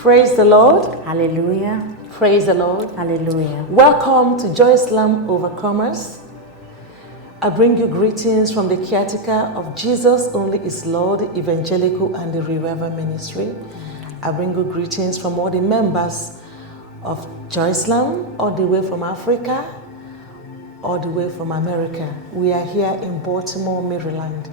Praise the Lord. Hallelujah. Praise the Lord. Hallelujah. Welcome to Joycelam Overcomers. I bring you greetings from the caretaker of Jesus Only is Lord, Evangelical and the Revival Ministry. I bring you greetings from all the members of Joycelam, all the way from Africa, all the way from America. We are here in Baltimore, Maryland,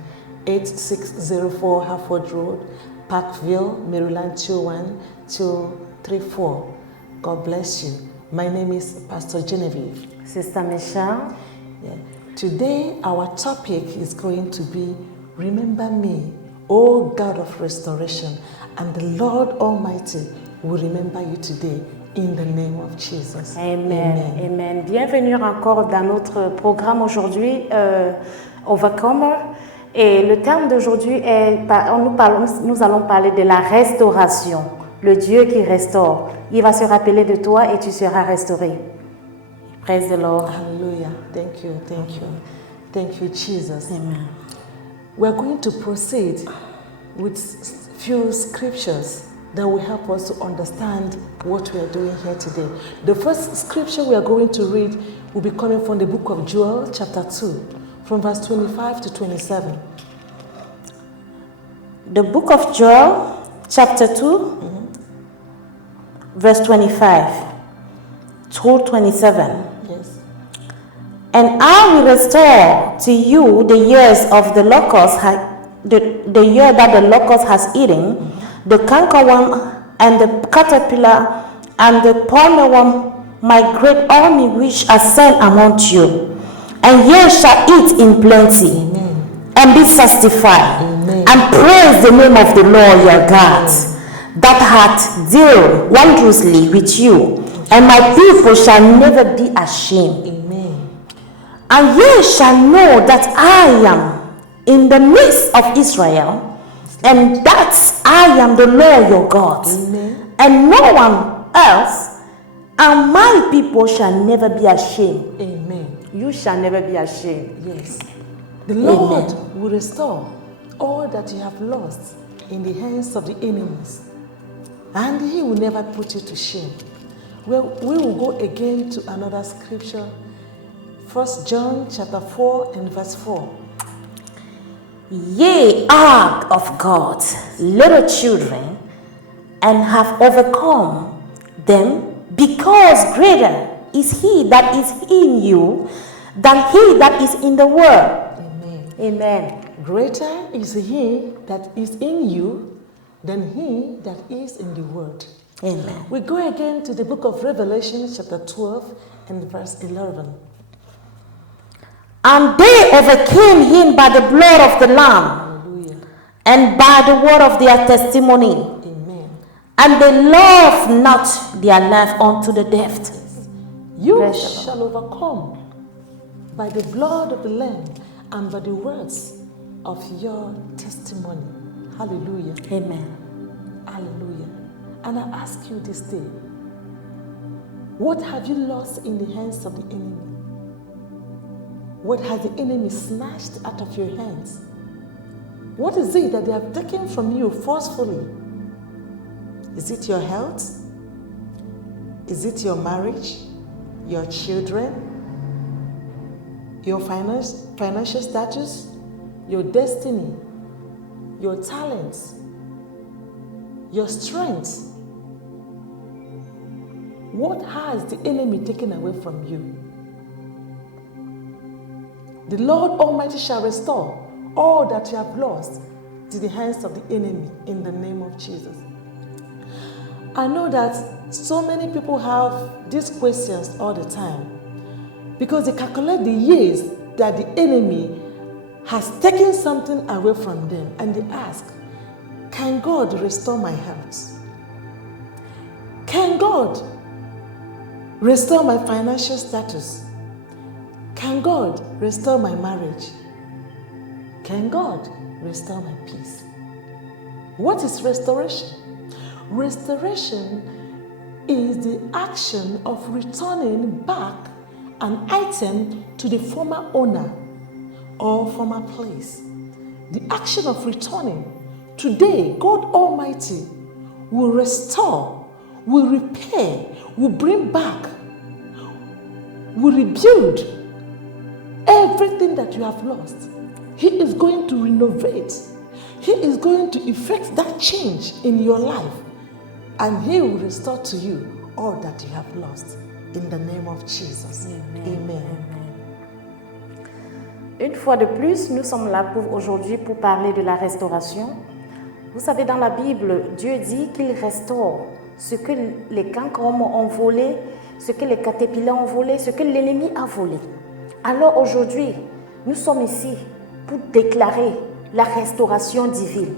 8604 Harford Road, Parkville, Maryland 21234. God bless you. My name is Pastor Genevieve. Sister Michelle. Yeah. Today, our topic is going to be Remember Me, O God of Restoration, and the Lord Almighty will remember you today in the name of Jesus. Amen. Amen. Amen. Bienvenue encore dans notre programme aujourd'hui, Overcomer. Et le terme d'aujourd'hui est, nous allons parler de la restauration, le Dieu qui restaure. Il va se rappeler de toi et tu seras restauré. Praise the Lord. Hallelujah. Thank you, thank you. Thank you, Jesus. Amen. We're going to proceed with few scriptures that will help us to understand what we are doing here today. The first scripture we are going to read will be coming from the book of Joel, chapter 2. From verse 25 to 27. The book of Joel, chapter 2, verse 25 through 27. Yes. And I will restore to you the years of the locust, the year that the locust has eaten, the cankerworm and the caterpillar and the palmerworm, my great army which I send among you. And ye shall eat in plenty. Amen. And be satisfied. Amen. And praise the name of the Lord your God, that hath dealt wondrously with you. And my people shall never be ashamed. Amen. And ye shall know that I am in the midst of Israel, and that I am the Lord your God. Amen. And no one else, and my people shall never be ashamed. Amen. You shall never be ashamed. Yes. The Lord Amen. will restore all that you have lost in the hands of the enemies. And He will never put you to shame. Well, we will go again to another scripture. 1 John chapter 4 and verse 4. Ye are of God, little children, and have overcome them, because greater is He that is in you than he that is in the world. Amen. Amen. Greater is He that is in you than he that is in the world. Amen. We go again to the book of Revelation chapter 12 and verse 11. And they overcame him by the blood of the Lamb. Hallelujah. And by the word of their testimony. Amen. And they loved not their life unto the death. You Bless shall overcome by the blood of the Lamb and by the words of your testimony. Hallelujah. Amen. Hallelujah. And I ask you this day, what have you lost in the hands of the enemy? What has the enemy snatched out of your hands? What is it that they have taken from you forcefully? Is it your health? Is it your marriage? Your children? Your financial status? Your destiny? Your talents? Your strength? What has the enemy taken away from you? The Lord Almighty shall restore all that you have lost to the hands of the enemy in the name of Jesus. I know that so many people have these questions all the time because they calculate the years that the enemy has taken something away from them and they ask, can God restore my health? Can God restore my financial status? Can God restore my marriage? Can God restore my peace? What is restoration? Restoration is the action of returning back an item to the former owner or former place. The action of returning. Today, God Almighty will restore will repair, will bring back, will rebuild everything that you have lost. He is going to renovate. He is going to effect that change in your life. And He will restore to you all that you have lost. In the name of Jesus. Amen. Amen. Une fois de plus, nous sommes là aujourd'hui pour parler de la restauration. Vous savez, dans la Bible, Dieu dit qu'il restaure ce que les cankerworms ont volé, ce que les caterpillars ont volé, ce que l'ennemi a volé. Alors aujourd'hui, nous sommes ici pour déclarer la restauration divine.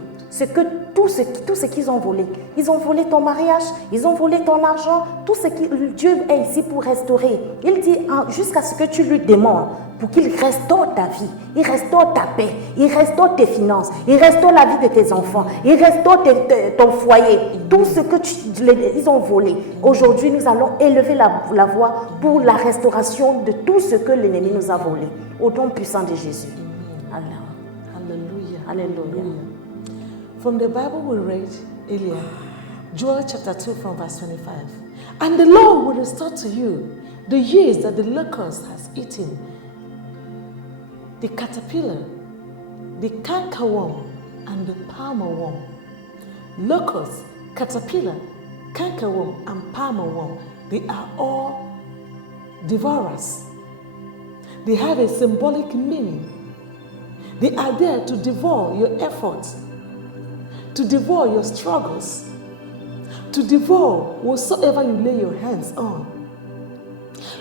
Tout ce qu'ils ont volé. Ils ont volé ton mariage, ils ont volé ton argent, tout ce que Dieu est ici pour restaurer. Il dit jusqu'à ce que tu lui demandes pour qu'il restaure ta vie, il restaure ta paix, il restaure tes finances, il restaure la vie de tes enfants, il restaure ton foyer, tout ce que ils ont volé. Aujourd'hui, nous allons élever la voix pour la restauration de tout ce que l'ennemi nous a volé. Au nom puissant de Jésus. Hallelujah. Hallelujah. From the Bible we read earlier, Joel chapter 2 from verse 25. And the Lord will restore to you the years that the locust has eaten, the caterpillar, the cankerworm, and the palmer worm. Locust, caterpillar, cankerworm, and palmer worm, they are all devourers. They have a symbolic meaning. They are there to devour your efforts, to devour your struggles, to devour whatsoever you lay your hands on.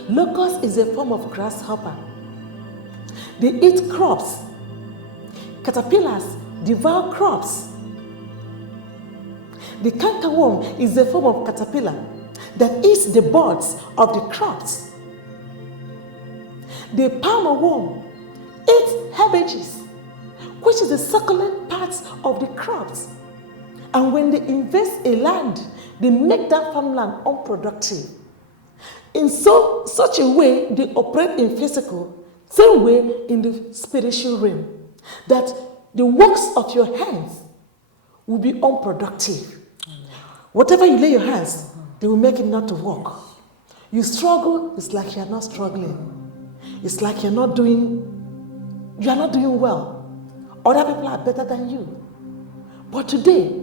Locust is a form of grasshopper. They eat crops. Caterpillars devour crops. The cankerworm is a form of caterpillar that eats the buds of the crops. The palmer worm eats herbaceous, which is the succulent parts of the crops. And when they invest a land, they make that farmland unproductive. In such a way, they operate in physical, same way in the spiritual realm, that the works of your hands will be unproductive. Whatever you lay your hands, they will make it not to work. You struggle, it's like you're not struggling. It's like you're not doing well. Other people are better than you. But today,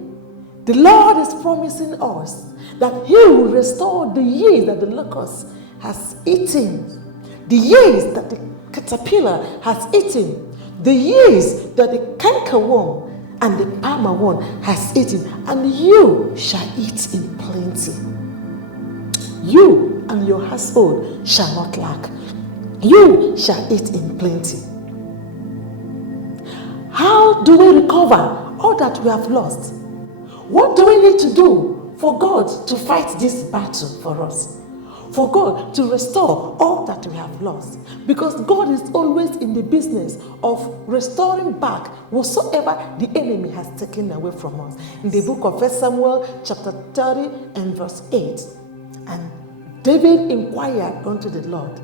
the Lord is promising us that He will restore the years that the locust has eaten, the years that the caterpillar has eaten, the years that the cankerworm and the palmer worm has eaten, and you shall eat in plenty. You and your household shall not lack. You shall eat in plenty. How do we recover all that we have lost? What do we need to do for God to fight this battle for us? For God to restore all that we have lost? Because God is always in the business of restoring back whatsoever the enemy has taken away from us. In the book of 1 Samuel chapter 30 and verse 8, and David inquired unto the Lord,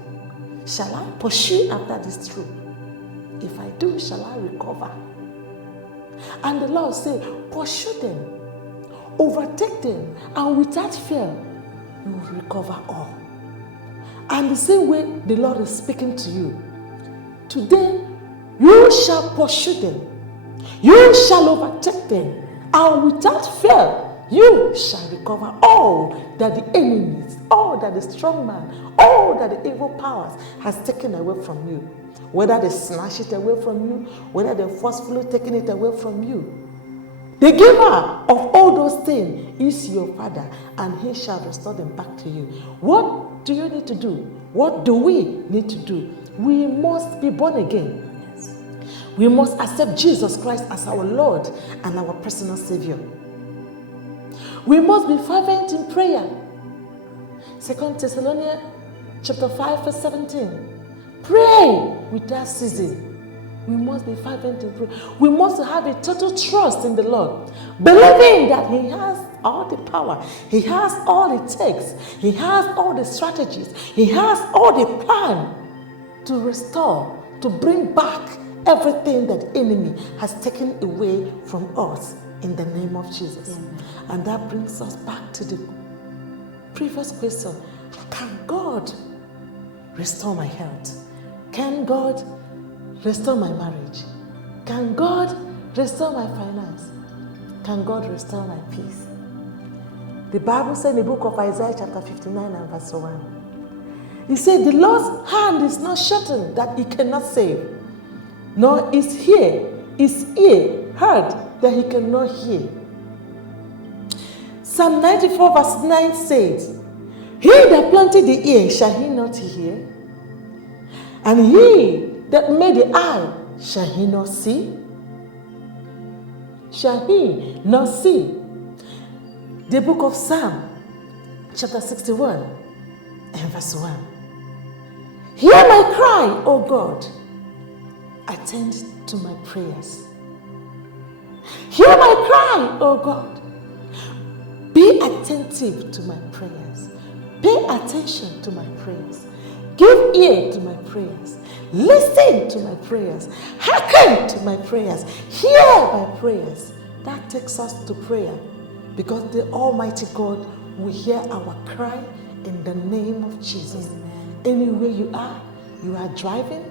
shall I pursue after this troop? If I do, shall I recover? And the Lord said, pursue them, overtake them, and without fear, you will recover all. And the same way the Lord is speaking to you. Today, you shall pursue them. You shall overtake them, and without fear, you shall recover all that the enemies, all that the strong man, all that the evil powers has taken away from you. Whether they snatch it away from you, whether they forcefully taking it away from you. The giver of all those things is your Father, and He shall restore them back to you. What do you need to do? What do we need to do? We must be born again. Yes. We must accept Jesus Christ as our Lord and our personal Savior. We must be fervent in prayer. 2 Thessalonians chapter 5 verse 17. Pray without ceasing. We must be fervent in prayer. We must have a total trust in the Lord, believing that He has all the power. He has all it takes. He has all the strategies. He has all the plan to restore, to bring back everything that the enemy has taken away from us in the name of Jesus. Amen. And that brings us back to the Previous question, can God restore my health? Can God restore my marriage? Can God restore my finance? Can God restore my peace? The Bible said in the book of Isaiah chapter 59 and verse 1, he said, the Lord's hand is not shortened that he cannot save, nor is his ear heard that he cannot hear. Psalm 94 verse 9 says, he that planted the ear, shall he not hear? And he that made the eye, shall he not see? Shall he not see? The book of Psalm, chapter 61, and verse 1. Hear my cry, O God. Attend to my prayers. Hear my cry, O God. Be attentive to my prayers. Pay attention to my prayers. Give ear to my prayers. Listen to my prayers. Hearken to my prayers. Hear my prayers. That takes us to prayer, because the Almighty God will hear our cry in the name of Jesus. Amen. Anywhere you are driving,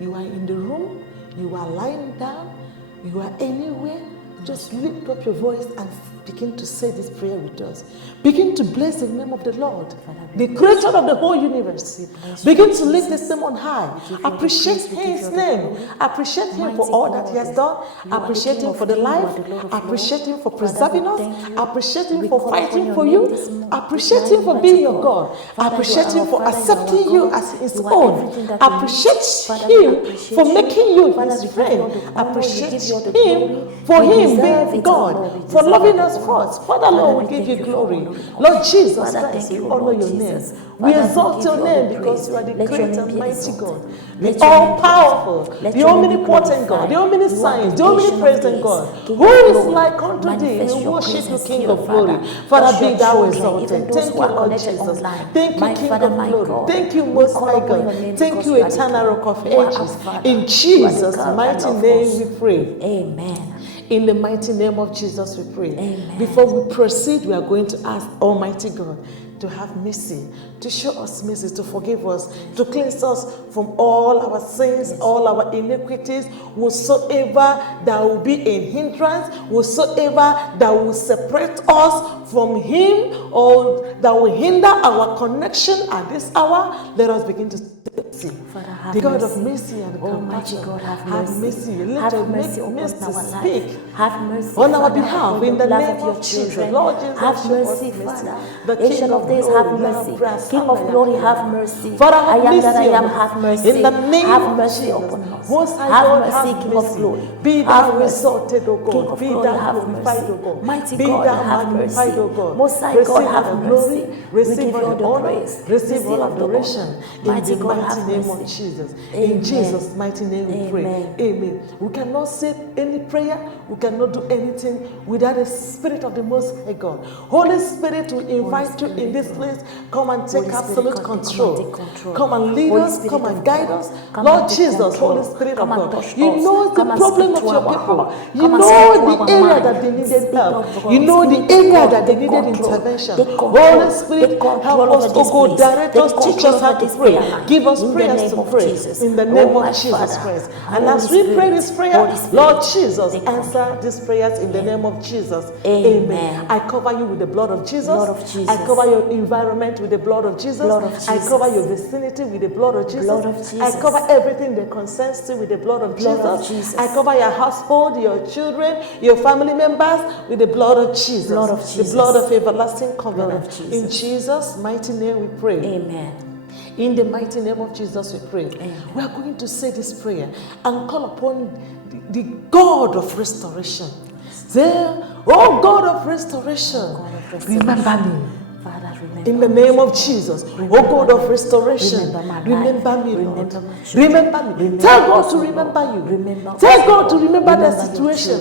you are in the room, you are lying down, you are anywhere, just lift up your voice and begin to say this prayer with us. Begin to bless the name of the Lord, the creator of the whole universe. Begin to lift his name on high. Appreciate his name. Appreciate him for all that he has done. Appreciate him for the life. Appreciate him for preserving us. Appreciate him for fighting for you. Appreciate him for being your God. Appreciate him for accepting you as his own. Appreciate him for making you his friend. Appreciate him for him being God, for loving us first. Father, Lord, we give you glory. Lord Jesus Christ, we honor your name. We exalt your name because you are the great and mighty God, the all-powerful, the omnipotent God, the omniscient, the omnipresent God. Who is like unto thee? We worship you, King of glory. Father, be thou exalted. Thank you, Lord Jesus. Thank you, King of glory. Thank you, Most High God. Thank you, Eternal Rock of Ages. In Jesus' mighty name we pray. Amen. In the mighty name of Jesus we pray. Amen. Before we proceed, we are going to ask Almighty God to have mercy, to show us mercy, to forgive us, to cleanse us from all our sins, all our iniquities, whatsoever that will be a hindrance, whatsoever that will separate us from Him or that will hinder our connection at this hour. Let us begin to see. Father, have the God mercy. of mercy and Almighty compassion. God, Have mercy. Let Have your mercy upon mercy our speak life. Have mercy, on our Father, behalf upon in the love name of your of Jesus. children. Lord Jesus, Have show us mercy, Father. The King Ancient of of days, glory, have mercy. Labra, King of Sanda, glory, Yakura. have mercy. Father, I have am that I mercy am, on us. have mercy. In the name have of mercy Jesus. upon us. Most High Have God, mercy, have King mercy. of glory. Be Have thou mercy. exalted, O King God. of Be glory, thou have glorified, mercy. O God. Mighty Be God, thou have magnified, mercy. O God. Most High Receive God, all have the glory. mercy. Receive We give all you all the the honor. praise. Receive all all the adoration. honor. In Mighty the God, mighty have name of mercy. Jesus. Amen. In Jesus' mighty name we pray. Amen. Amen. We cannot say any prayer. We cannot do anything without the Spirit of the Most High God. Holy Spirit, we invite you in this place. Come and take absolute control. Come and lead us. Come and guide us. Lord Jesus, Holy Spirit of God, you know the problem of your people. You know the area that they needed help. You know the area that they needed intervention. Holy Spirit, help us, oh God, direct us, teach us how to pray. Give us prayers to pray in the name of Jesus Christ. And as we pray this prayer, Lord Jesus, answer these prayers in the name of Jesus. Amen. I cover you with the blood of Jesus. I cover your environment with the blood of Jesus. I cover your vicinity with the blood of Jesus. I cover everything that concerns you with the blood of Jesus. I cover your household, your children, your family members with the blood of Jesus. The blood of everlasting covenant. In Jesus' mighty name we pray. Amen. In the mighty name of Jesus we pray. Amen. We are going to say this prayer and call upon the God of restoration. Say, oh God of restoration, remember me. Father, remember In the name of Jesus, oh God of restoration, remember me, Lord. Remember me. Tell God to remember you. Tell God to remember the situation.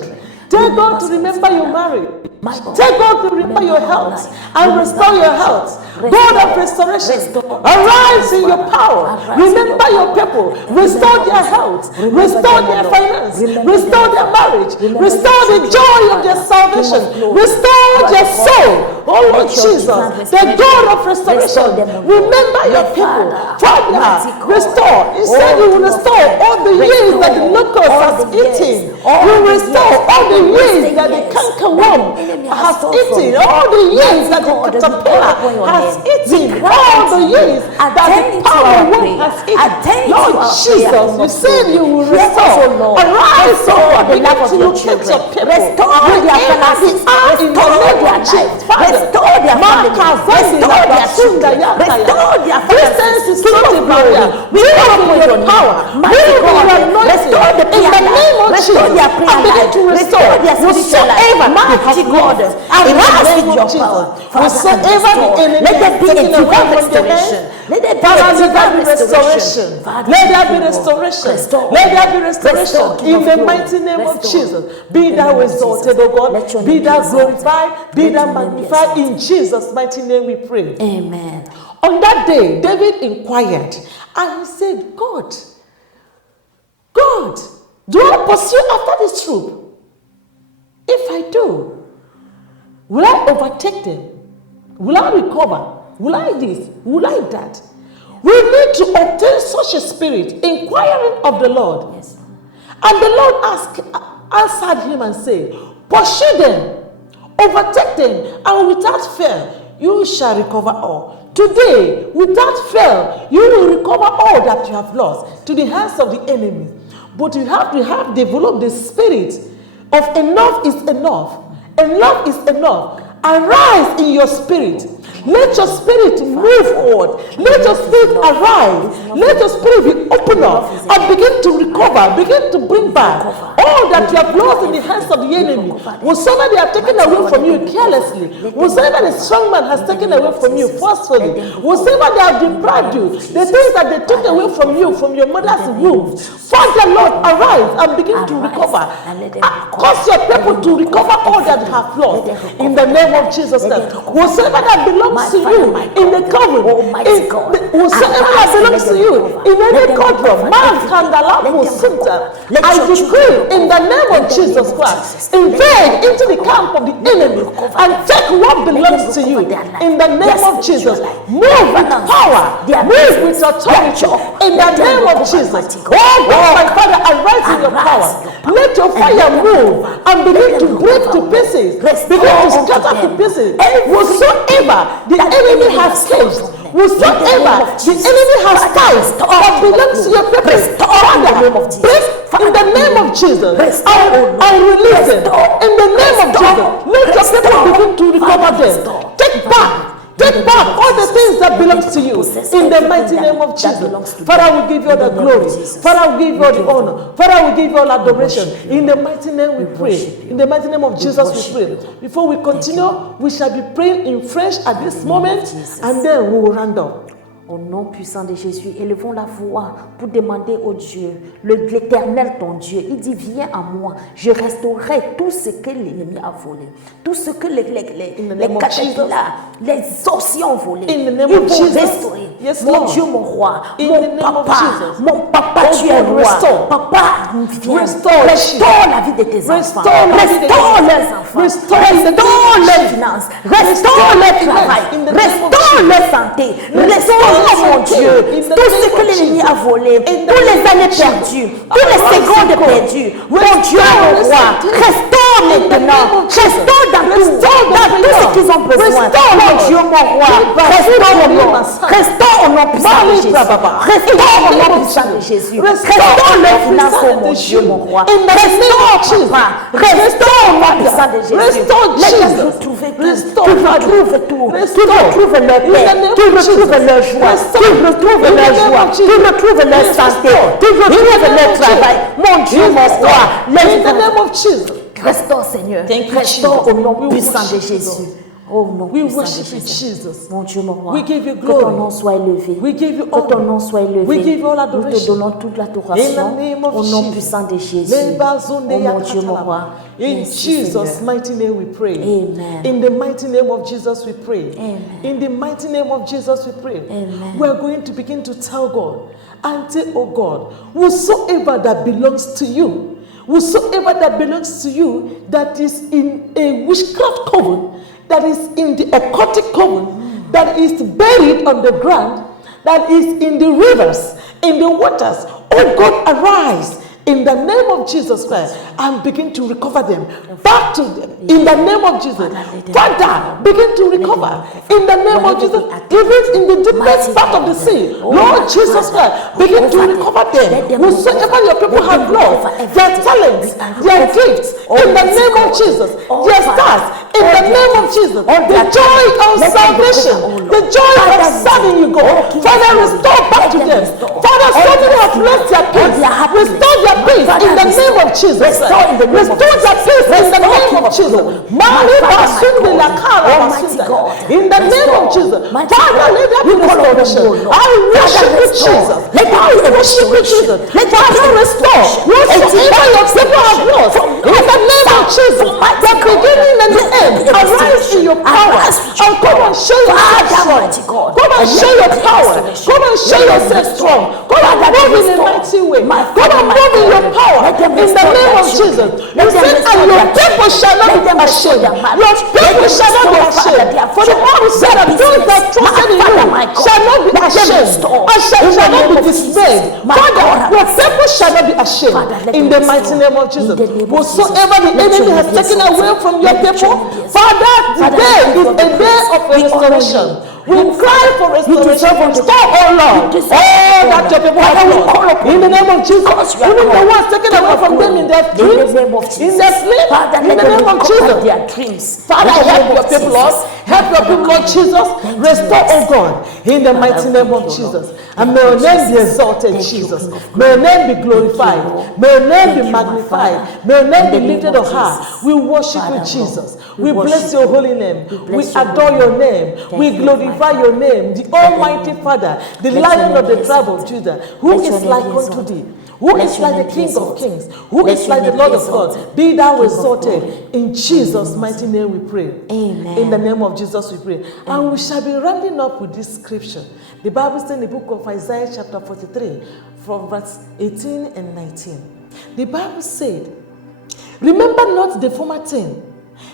Tell God to remember your marriage. Tell God to remember your health and restore your health. God of restoration, arise in your power. Remember your people. people. Restore their health. Restore their finance. Restore their marriage. Restore the joy of their salvation. Restore their soul. Oh Lord Jesus, the God of restoration. Remember your people. Father, restore. You said you will restore all the years that the locust has eaten. You restore all the years that the cankerworm has eaten. All the years that the caterpillar has eaten. All the years that the palmerworm has eaten. Lord Jesus, you said you will restore. Arise, O God, begin to locate your people. Restore their finances. Restore their child. Restore their family. Restore their children. Restore their finances. King of glory, we call upon your power. Mighty God, restore the prayer life. Restore their prayer life. Restore their spiritual life. Mighty God, arise with your power. Whatsoever the enemy let there be a has taken away divine from their restoration. hands, Let there be Father, a let there divine be restoration. Let there be restoration. Let there be restoration in the mighty name of Jesus. Be thou exalted, O God. Be thou glorified. Be thou magnified. In Jesus' mighty name we pray. Amen. On that day, David inquired and he said, God, do I pursue after this troop? If I do, will I overtake them? Will I recover? Will I this? Will I that? We need to obtain such a spirit, inquiring of the Lord. Yes. And the Lord answered him and said, pursue them, overtake them, and without fail, you shall recover all. Today, without fail, you will recover all that you have lost to the hands of the enemy. But you have to have developed the spirit of enough is enough. Enough is enough. Arise in your spirit. Let your spirit move forward. Let your spirit arise. Let your spirit be open up and begin to recover. Begin to bring back all that you have lost in the hands of the enemy. Whatsoever they have taken away from you carelessly, whatsoever the strong man has taken away from you forcefully, whatsoever they have deprived you, the things that they took away from you from your mother's womb, Father Lord, arise and begin to recover. Cause your people to recover all that you have lost in the name of Jesus Christ. Whatsoever that belongs to you in the covenant, whatsoever that belongs to you in any courtroom, man can I decree in the name of Jesus Christ, invade into the camp of the enemy and take what belongs to you in the name of Jesus. Move with power, move with authority in the name of Jesus. Oh God, my Father, arise in your power. Let your fire move and begin to break to pieces, begin to scatter to pieces. Whatsoever the enemy has caged, whatsoever the enemy has ties that belongs to your people, Father, break in the name of Jesus. I release it in the name of Jesus. Let your people begin to recover them. Take back all the things that belongs to you in the mighty name of Jesus. Father, we give you all the glory. Father, we give you all the honor. Father, we give you all adoration. In the mighty name we pray. In the mighty name of Jesus we pray. Before we continue, we shall be praying in French at this moment and then we will round up. Au nom puissant de Jésus, élevons la voix pour demander au Dieu, l'Éternel ton Dieu. Il dit, viens à moi, je restaurerai tout ce que l'ennemi a volé. Tout ce que les caterpillars, les sorciers ont volé. Ils vont restaurer. Yes, mon Dieu, mon roi, mon papa, oh, tu es roi. Papa, viens. Restaure la vie de tes enfants. Restaure leurs enfants. Restaure leurs finances. Restaure leur travail. Restaure leur santé. Restaure, mon Dieu, tout ce que l'ennemi a volé, tous les années perdues, tous les secondes perdues. Mon Dieu, mon roi, restaure maintenant. Restaure dans tout ce qu'ils ont besoin. Mon Dieu, mon roi, restaure au nom puissant de Jésus. Restaure au nom puissant de Jésus. Restaure leurs finances, mon Dieu, mon roi. Restaure, papa. Restaure au nom puissant de Jésus. Laisse-les retrouver tout. Tu retrouves tout. Tu retrouves leur paix. Tu retrouves leur joie. Tu retrouves leur joie. Tu retrouves leur santé. Tu retrouves leur travail. Mon Dieu, mon roi. In the name of Jesus. Restaure, Seigneur. Restaure au nom puissant de Jésus. Oh non, We puissant de worship you, Jésus. Jesus. Mon Dieu, mon roi. We give you Que ton glory. nom soit élevé. We give you Que ton honor. nom soit élevé. We give you all Nous te adoration. donnons toute In l'adoration the name of au nom Jesus. puissant de Jésus. Oh mon Dieu, mon roi. In Merci, Jesus' Seigneur. mighty name we pray. Amen. In the mighty name of Jesus we pray. Amen. In the mighty name of Jesus we pray. Amen. We are going to begin to tell God and say, oh God, whosoever that belongs to you, whosoever that belongs to you that is in a witchcraft coven, that is in the occultic coven, that is buried on the ground, that is in the rivers, in the waters, oh God, arise in the name of Jesus Christ and begin to recover them back to them in the name of Jesus. Father, begin to recover in the name of Jesus. Even in the deepest part of the sea, Lord Jesus Christ, begin to recover them. Whosoever your people have lost, their talents, their gifts, in the name of Jesus, their stars, in the name of Jesus, the joy of salvation, the joy of serving you, God. Father, restore back to them. Father, so many have lost their peace. Restore their peace in the name of Jesus. Restore their peace in the name of Jesus. In the name of Jesus. Father, let there be restoration. I worship you, Jesus. Let I worship you, Jesus. Let Father restore whatsoever your people have lost. In the name of Jesus. The beginning and the end. Arise in your power. And come and show yourself strong. Come and show your power. Come and show yourself strong. Come and move in a mighty way. Come and move in your power. In the name of Jesus. You said, and your people shall not be ashamed. Your people shall not be ashamed. For the Bible said that those that trusted in you shall not be ashamed and shall not be dismayed. Father, your people shall not be ashamed. In the mighty name of Jesus. Whatsoever the enemy has taken away from your people, Father, today is a day of restoration. We cry for restoration. Restore, oh Lord, all that your people have lost. In the name of Jesus, even the ones taken away from them in their dreams, in their sleep, in the name of Jesus. Father, help your people, Lord. Help your people, Lord Jesus. Restore, oh God, in the mighty name of Jesus. And may your name be exalted, Jesus. May your name be glorified. May your name be magnified. May your name be lifted on high. We worship you, Jesus. We bless your holy name. We adore your name. We glorify your name, the Almighty Father, the Lion of the tribe of Judah. Who is like unto thee? Who is like the King of Kings? Who is like the Lord of Lords? Be thou exalted. In Jesus' mighty name we pray. Amen. In the name of Jesus we pray. And we shall be rounding up with this scripture. The Bible says in the book of Isaiah chapter 43 from verse 18 and 19. The Bible said, remember not the former thing,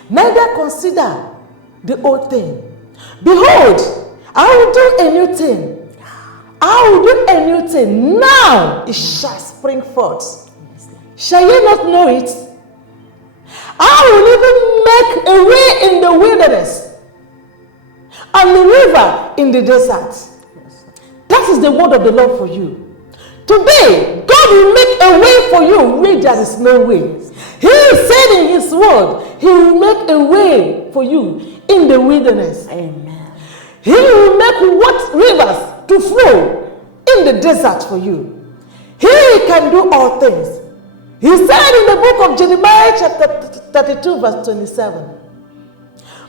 neither consider the old thing. Behold, I will do a new thing. I will do a new thing. Now it shall spring forth. Shall ye not know it? I will even make a way in the wilderness and the river in the desert. That is the word of the Lord for you. Today, God will make a way for you where there is no way. He said in his word, he will make a way for you in the wilderness. Amen. He will make what rivers to flow in the desert for you. He can do all things. He said in the book of Jeremiah chapter 32 verse 27,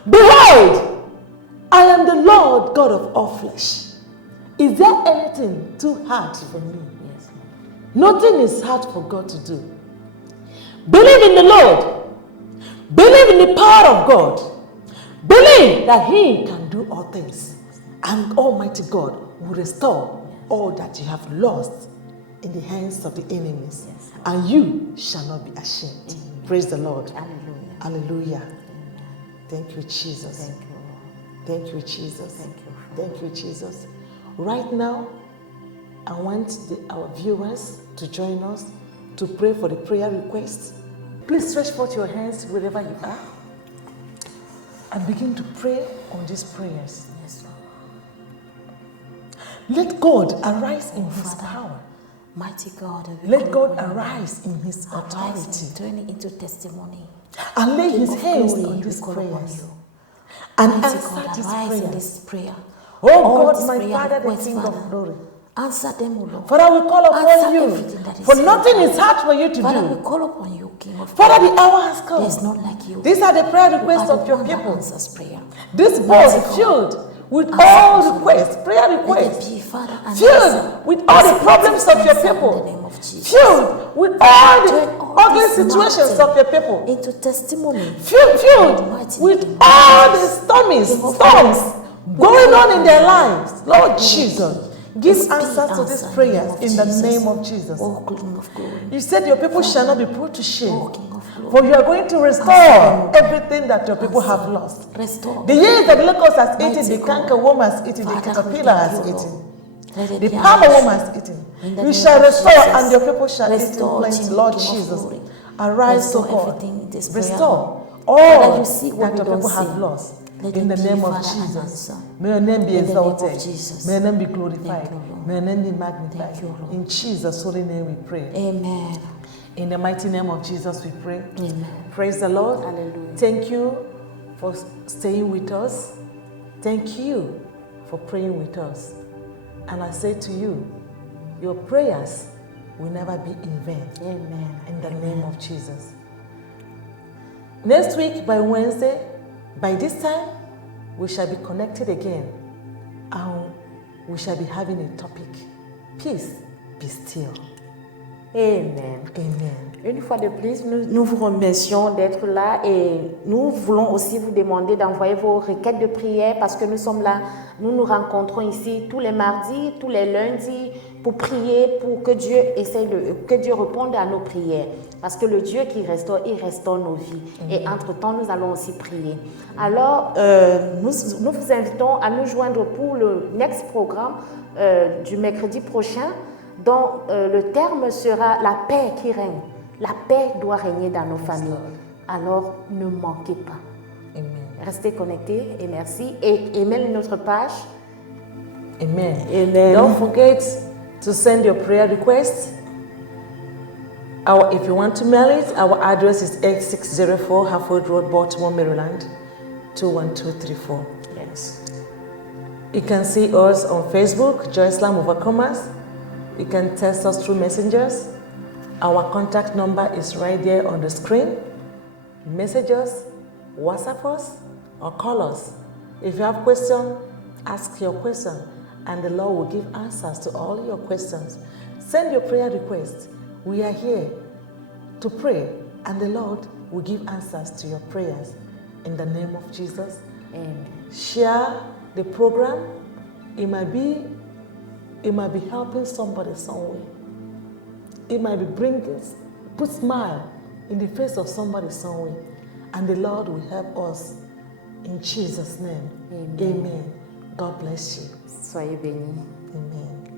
behold, I am the Lord God of all flesh. Is there anything too hard for me? Yes. Nothing is hard for God to do. Believe in the Lord. Believe in the power of God. Believe that he can do all things. And Almighty God will restore all that you have lost in the hands of the enemies. Yes. And you shall not be ashamed. Amen. Praise the Lord. Hallelujah. Hallelujah. Amen. Thank you, Jesus. Thank you, Lord. Thank you, Jesus. Thank you, Thank you, Jesus. Right now, I want our viewers to join us to pray for the prayer requests. Please stretch forth your hands wherever you are and begin to pray on these prayers. Yes, Lord. Let God arise in his power. Mighty God, Let God arise in his authority and turn it into testimony. and lay King his of hands glory, on we these call upon prayers you. and Mighty answer God, these arise in prayers. this prayer. Oh All God, these my prayer Father, the requests, King Father, of glory, Answer them, O Lord. Father, we call upon Answer you. everything that is For in nothing our is hard for you to Father, do. we call upon you, King of Father, Glory. the hour has come. There's not like you. These are the prayer You requests are of the your one that people. answers prayer. This bowl Mighty God. filled with Answer all us, O Lord. requests, prayer Let requests, it be, Father, an answer. filled with all the problems of your Answer in the people, name of Jesus. filled with all Turn the all ugly this situations mountain of your people, into testimony. filled Mighty with name of all the Jesus. storms King of going glory, on in their we lives. Lord Let it Jesus, be. give Speed answers to these answer prayers in the Jesus. name of Jesus. Oh, King of glory. You said your people shall not be put to shame, Oh, King of glory. for you are going to restore everything that your people have lost. Restore. The years that the locust has Mighty eaten, the God. canker worm has eaten, the Father, we caterpillar thank has you, eaten, Lord. Let it the be an palmer worm answer. has eaten. In the You name shall of restore, Jesus. and your people shall eat in Restore, plenty. King Lord of Jesus, glory. arise, O Restore God. everything in this prayer. Restore Father, all you see what that we your don't people have see. lost. Let In it the be, name of Father, an Jesus. answer. May your name be In the name of exalted. Jesus. May your name be glorified. Thank you, Lord. May your name be magnified. Thank you, Lord. In Jesus' holy name we pray. Amen. In the mighty name of Jesus we pray. Amen. Praise the Lord. Hallelujah. Thank you for staying with us. Thank you for praying with us. And I say to you, your prayers will never be in vain. Amen. In the name of Jesus. Next week by Wednesday, by this time, we shall be connected again. And we shall be having a topic. Peace, be still. Amen. Amen. Une fois de plus, nous vous remercions d'être là et nous voulons aussi vous demander d'envoyer vos requêtes de prière parce que nous sommes là, nous nous rencontrons ici tous les mardis, tous les lundis pour prier, pour que Dieu réponde à nos prières. Parce que le Dieu qui restaure, il restaure nos vies. Et entre-temps, nous allons aussi prier. Alors, nous vous invitons à nous joindre pour le next programme du mercredi prochain, dont le terme sera la paix qui règne. La paix doit régner dans nos familles. Alors, ne manquez pas. Amen. Restez connectés et merci. Et aimez notre page. Amen. Amen. Don't forget to send your prayer requests. If you want to mail it, our address is 8604 Harford Road, Baltimore, Maryland, 21234. Yes. You can see us on Facebook, Joy Islam Overcomers. You can text us through messengers. Our contact number is right there on the screen. Message us, WhatsApp us, or call us. If you have questions, ask your question, and the Lord will give answers to all your questions. Send your prayer requests. We are here to pray, and the Lord will give answers to your prayers. In the name of Jesus. Amen. Share the program. It might be helping somebody somewhere. It might be put smile in the face of somebody somewhere. And the Lord will help us in Jesus' name. Amen. Amen. God bless you. Soyez bénis. Amen.